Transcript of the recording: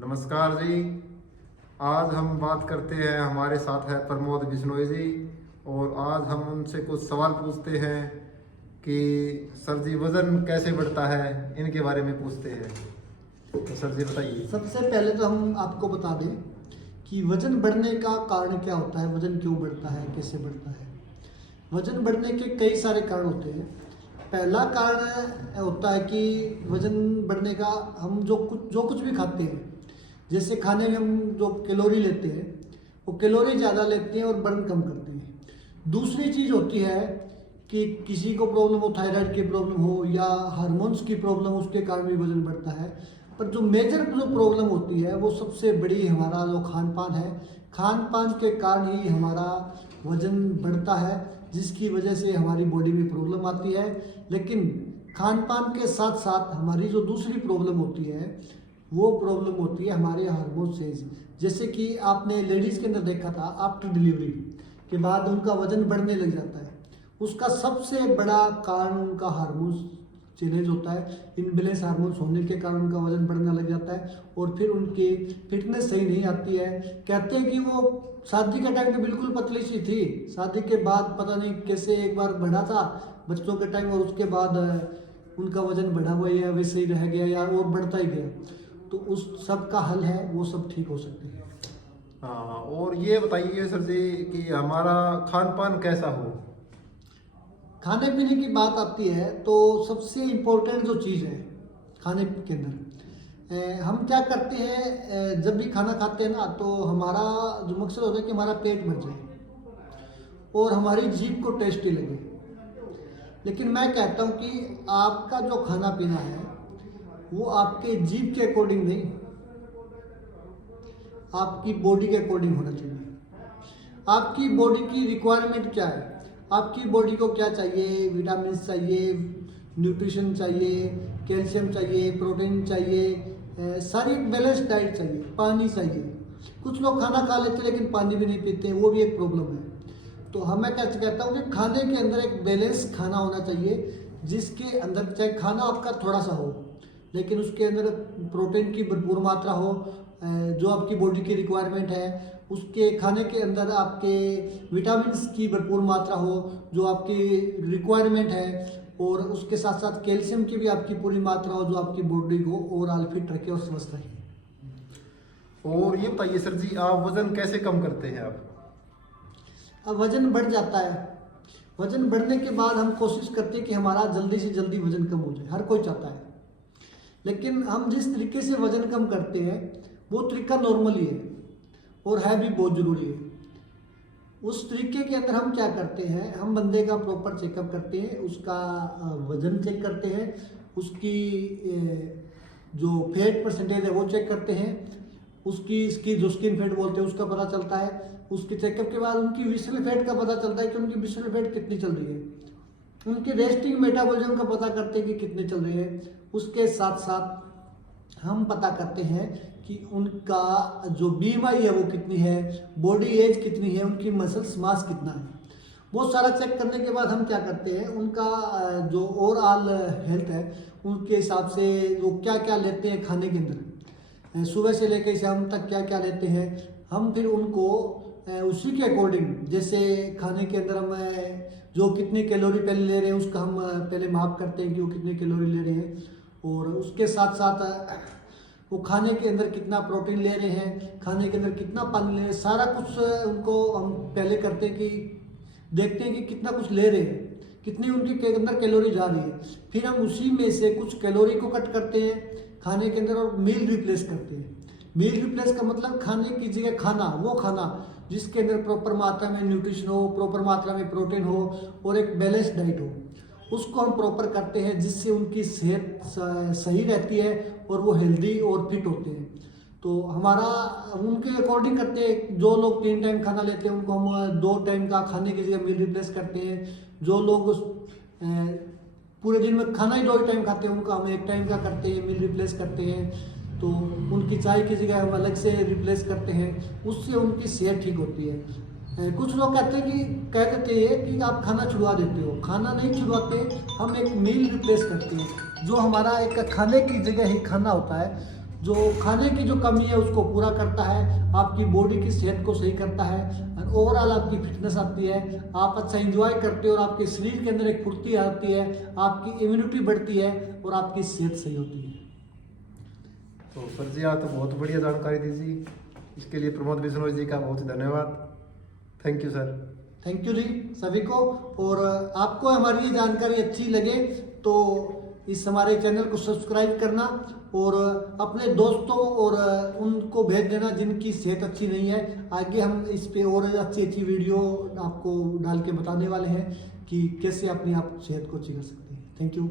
नमस्कार जी। आज हम बात करते हैं, हमारे साथ है प्रमोद बिश्नोई जी और आज हम उनसे कुछ सवाल पूछते हैं कि सर जी वज़न कैसे बढ़ता है, इनके बारे में पूछते हैं। तो सर जी बताइए। सबसे पहले तो हम आपको बता दें कि वजन बढ़ने का कारण क्या होता है, वजन क्यों बढ़ता है, कैसे बढ़ता है। वजन बढ़ने के कई सारे कारण होते हैं। पहला कारण होता है कि वजन बढ़ने का हम जो कुछ भी खाते हैं, जैसे खाने में हम जो कैलोरी लेते हैं वो कैलोरी ज़्यादा लेते हैं और बर्न कम करते हैं। दूसरी चीज़ होती है कि किसी को प्रॉब्लम हो, थायराइड की प्रॉब्लम हो या हार्मोन्स की प्रॉब्लम, उसके कारण भी वजन बढ़ता है। पर जो मेजर जो प्रॉब्लम होती है वो सबसे बड़ी हमारा जो खान पान है, खान पान के कारण ही हमारा वजन बढ़ता है, जिसकी वजह से हमारी बॉडी में प्रॉब्लम आती है। लेकिन खान पान के साथ साथ हमारी जो दूसरी प्रॉब्लम होती है वो प्रॉब्लम होती है हमारे हार्मोन से। जैसे कि आपने लेडीज़ के अंदर देखा था, आफ्टर डिलीवरी के बाद उनका वजन बढ़ने लग जाता है। उसका सबसे बड़ा कारण उनका हार्मोन चेंज होता है। इनबैलेंस हार्मोन्स होने के कारण उनका वजन बढ़ने लग जाता है और फिर उनकी फिटनेस सही नहीं आती है। कहते हैं कि वो शादी के टाइम पे बिल्कुल पतली सी थी, शादी के बाद पता नहीं कैसे एक बार बढ़ा था बच्चों के टाइम और उसके बाद उनका वजन बढ़ा हुआ या वैसे ही रह गया या और बढ़ता ही गया। तो उस सब का हल है, वो सब ठीक हो सकते हैं। हाँ, और ये बताइए सर जी कि हमारा खान पान कैसा हो। खाने पीने की बात आती है तो सबसे इम्पोर्टेंट जो चीज़ है खाने के अंदर, हम क्या करते हैं, जब भी खाना खाते हैं ना तो हमारा जो मकसद होता है कि हमारा पेट भर जाए और हमारी जीभ को टेस्टी लगे। लेकिन मैं कहता हूँ कि आपका जो खाना पीना है वो आपके जीभ के अकॉर्डिंग नहीं, आपकी बॉडी के अकॉर्डिंग होना चाहिए। आपकी बॉडी की रिक्वायरमेंट क्या है, आपकी बॉडी को क्या चाहिए, विटामिन चाहिए, न्यूट्रिशन चाहिए, कैल्शियम चाहिए, प्रोटीन चाहिए, सारी एक बैलेंस डाइट चाहिए, पानी चाहिए। कुछ लोग खाना खा लेते हैं लेकिन पानी भी नहीं पीते, वो भी एक प्रॉब्लम है। तो मैं कहता हूँ कि खाने के अंदर एक बैलेंस खाना होना चाहिए, जिसके अंदर चाहे खाना आपका थोड़ा सा हो लेकिन उसके अंदर प्रोटीन की भरपूर मात्रा हो, जो आपकी बॉडी की रिक्वायरमेंट है। उसके खाने के अंदर आपके विटामिन्स की भरपूर मात्रा हो जो आपकी रिक्वायरमेंट है, और उसके साथ साथ कैल्शियम की भी आपकी पूरी मात्रा हो जो आपकी बॉडी को ओवरऑल फिट रखे और स्वस्थ रखे। और ये बताइए सर जी, आप वज़न कैसे कम करते हैं आप। अब वजन बढ़ जाता है, वजन बढ़ने के बाद हम कोशिश करते हैं कि हमारा जल्दी से जल्दी वजन कम हो जाए, हर कोई चाहता है। लेकिन हम जिस तरीके से वजन कम करते हैं वो तरीका नॉर्मली है और है भी बहुत ज़रूरी है। उस तरीके के अंदर हम क्या करते हैं, हम बंदे का प्रॉपर चेकअप करते हैं, उसका वजन चेक करते हैं, उसकी जो फैट परसेंटेज है वो चेक करते हैं, उसकी जो स्किन फैट बोलते हैं उसका पता चलता है। उसके चेकअप के बाद उनकी विसरल फैट का पता चलता है कि उनकी विसरल फैट कितनी चल रही है, उनके रेस्टिंग मेटाबॉलिज्म का पता करते हैं कि कितने चल रहे हैं। उसके साथ साथ हम पता करते हैं कि उनका जो BMI है वो कितनी है, बॉडी एज कितनी है, उनकी मसल्स मास कितना है। वो सारा चेक करने के बाद हम क्या करते हैं, उनका जो ओवरऑल हेल्थ है उनके हिसाब से वो क्या क्या लेते हैं खाने के अंदर, सुबह से लेकर शाम तक क्या क्या लेते हैं, हम फिर उनको उसी के अकॉर्डिंग, जैसे खाने के अंदर हम जो कितनी कैलोरी पहले ले रहे हैं उसका हम पहले माप करते हैं कि वो कितनी कैलोरी ले रहे हैं, और उसके साथ साथ वो खाने के अंदर कितना प्रोटीन ले रहे हैं, खाने के अंदर कितना पानी ले रहे हैं, सारा कुछ उनको हम पहले करते हैं कि देखते हैं कि कितना कुछ ले रहे हैं, कितनी उनके अंदर कैलोरी जा रही है। फिर हम उसी में से कुछ कैलोरी को कट करते हैं खाने के अंदर और मील रिप्लेस करते हैं। मील रिप्लेस का मतलब खाने की जगह खाना, वो खाना जिसके अंदर प्रॉपर मात्रा में न्यूट्रिशन हो, प्रॉपर मात्रा में प्रोटीन हो और एक बैलेंस डाइट हो, उसको हम प्रॉपर करते हैं, जिससे उनकी सेहत सही रहती है और वो हेल्दी और फिट होते हैं। तो हमारा उनके अकॉर्डिंग करते हैं। जो लोग 3 टाइम खाना लेते हैं उनको हम 2 टाइम का खाने की जगह मील रिप्लेस करते हैं। जो लोग पूरे दिन में खाना ही 2 टाइम खाते हैं उनको हम 1 टाइम का करते हैं, मील रिप्लेस करते हैं। तो उनकी चाय की जगह हम अलग से रिप्लेस करते हैं, उससे उनकी सेहत ठीक होती है। कुछ लोग कहते हैं कि कह देते हैं कि आप खाना छुड़वा देते हो, खाना नहीं छुड़वाते, हम एक मील रिप्लेस करते हैं। जो हमारा एक खाने की जगह ही खाना होता है जो खाने की जो कमी है उसको पूरा करता है, आपकी बॉडी की सेहत को सही करता है, ओवरऑल आपकी फिटनेस आती है, आप अच्छा एंजॉय करते हो और आपके शरीर के अंदर एक फुर्ती आती है, आपकी इम्यूनिटी बढ़ती है और आपकी सेहत सही होती है। तो सर जी आप तो बहुत बढ़िया जानकारी दी जी, इसके लिए प्रमोद बिश्नोई जी का बहुत धन्यवाद। Thank you sir. Thank you जी सभी को। और आपको हमारी ये जानकारी अच्छी लगे तो इस हमारे चैनल को सब्सक्राइब करना और अपने दोस्तों और उनको भेज देना जिनकी सेहत अच्छी नहीं है। आगे हम इस पे और अच्छी अच्छी वीडियो आपको डाल के बताने वाले हैं कि कैसे अपनी आप सेहत को अच्छी कर सकते हैं। Thank you.